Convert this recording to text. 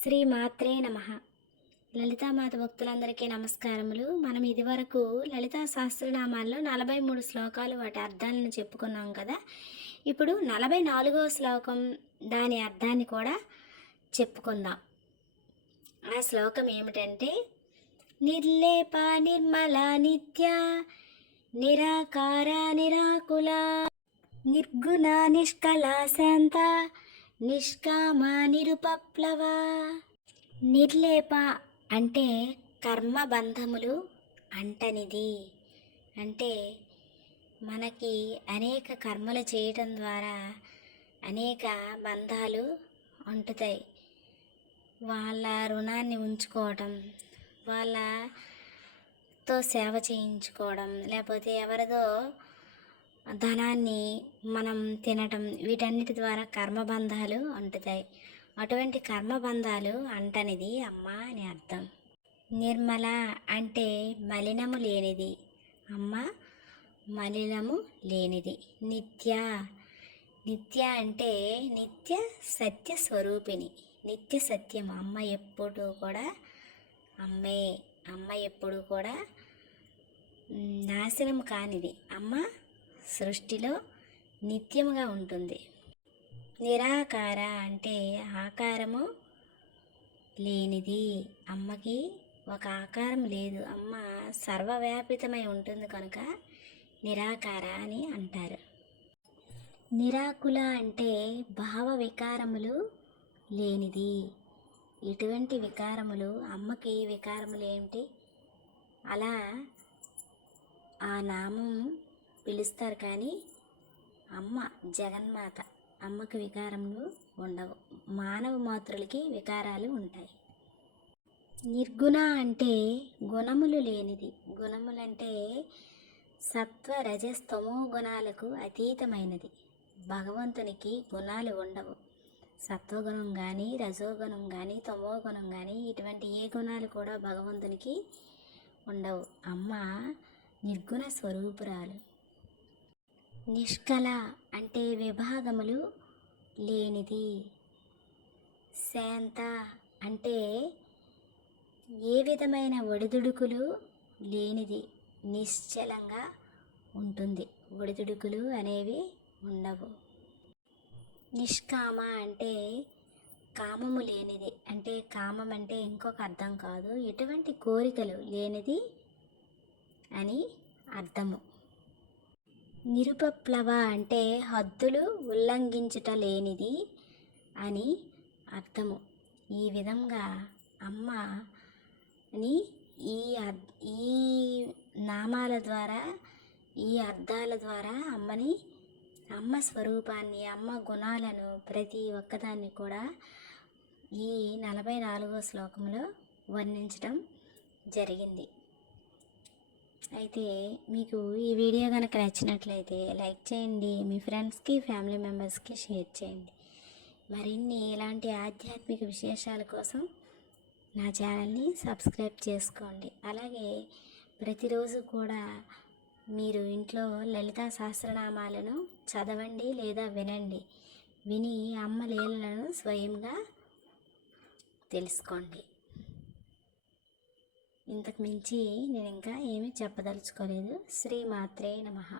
శ్రీ మాత్రే నమః. లలితామాత భక్తులందరికీ నమస్కారములు. మనం ఇదివరకు లలితా సహస్రనామాల్లో 43 శ్లోకాలు వాటి అర్థాలను చెప్పుకున్నాం కదా. ఇప్పుడు 44వ శ్లోకం దాని అర్థాన్ని కూడా చెప్పుకుందాం. ఆ శ్లోకం ఏమిటంటే, నిర్లేప నిర్మల నిత్య నిరాకార నిరాకుల నిర్గుణ నిష్కళ శాంత నిష్కామ నిరుపప్లవ. నిర్లేప అంటే కర్మబంధములు అంటనిది. అంటే మనకి అనేక కర్మలు చేయటం ద్వారా అనేక బంధాలు అంటుతాయి. వాళ్ళ రుణాన్ని ఉంచుకోవటం, వాళ్ళతో సేవ చేయించుకోవడం, లేకపోతే ఎవరిదో ధనాన్ని మనం తినటం, వీటన్నిటి ద్వారా కర్మబంధాలు అంటుతాయి. అటువంటి కర్మబంధాలు అంటనిది అమ్మ అని అర్థం. నిర్మల అంటే మలినము లేనిది, అమ్మ మలినము లేనిది. నిత్య అంటే నిత్య సత్య స్వరూపిణి, నిత్య సత్యం. అమ్మ ఎప్పుడూ కూడా అమ్మే. అమ్మ ఎప్పుడూ కూడా నాశనం కానిది. అమ్మ సృష్టిలో నిత్యముగా ఉంటుంది. నిరాకార అంటే ఆకారము లేనిది. అమ్మకి ఒక ఆకారం లేదు. అమ్మ సర్వవ్యాపితమై ఉంటుంది కనుక నిరాకార అని అంటారు. నిరాకుల అంటే భావ వికారములు లేనిది. ఎటువంటి వికారములు, అమ్మకి వికారములు ఏమిటి? అలా ఆ నామం పిలుస్తారు, కానీ అమ్మ జగన్మాత. అమ్మకి వికారములు ఉండవు. మానవ మాతృలకి వికారాలు ఉంటాయి. నిర్గుణ అంటే గుణములు లేనిది. గుణములంటే సత్వ రజస్తమో గుణాలకు అతీతమైనది. భగవంతునికి గుణాలు ఉండవు. సత్వగుణం కానీ, రజోగుణం కానీ, తమోగుణం కానీ, ఇటువంటి ఏ గుణాలు కూడా భగవంతునికి ఉండవు. అమ్మ నిర్గుణ స్వరూపురాలు. నిష్కళ అంటే విభాగములు లేనిది. శాంత అంటే ఏ విధమైన ఒడిదుడుకులు లేనిది, నిశ్చలంగా ఉంటుంది. ఒడిదుడుకులు అనేవి ఉండవు. నిష్కామ అంటే కామము లేనిది. అంటే కామం అంటే ఇంకొక అర్థం కాదు, ఎటువంటి కోరికలు లేనిది అని అర్థము. నిరుపప్లవ అంటే హద్దులు ఉల్లంఘించుట లేనిది అని అర్థము. ఈ విధంగా అమ్మని ఈ నామాల ద్వారా, ఈ అర్థాల ద్వారా అమ్మ స్వరూపాన్ని, అమ్మ గుణాలను ప్రతి ఒక్కదాన్ని కూడా ఈ 44వ శ్లోకంలో వర్ణించడం జరిగింది. అయితే మీకు ఈ వీడియో కనుక నచ్చినట్లయితే లైక్ చేయండి, మీ ఫ్రెండ్స్కి, ఫ్యామిలీ మెంబర్స్కి షేర్ చేయండి. మరిన్ని ఇలాంటి ఆధ్యాత్మిక విశేషాల కోసం నా ఛానల్ని సబ్స్క్రైబ్ చేసుకోండి. అలాగే ప్రతిరోజు కూడా మీరు ఇంట్లో లలితా సహస్రనామాలను చదవండి లేదా వినండి. విని అమ్మ లీలలను స్వయంగా తెలుసుకోండి. ఇంతకు మించి నేను ఇంకా ఏమీ చెప్పదలుచుకోలేదు. శ్రీ మాత్రే నమః.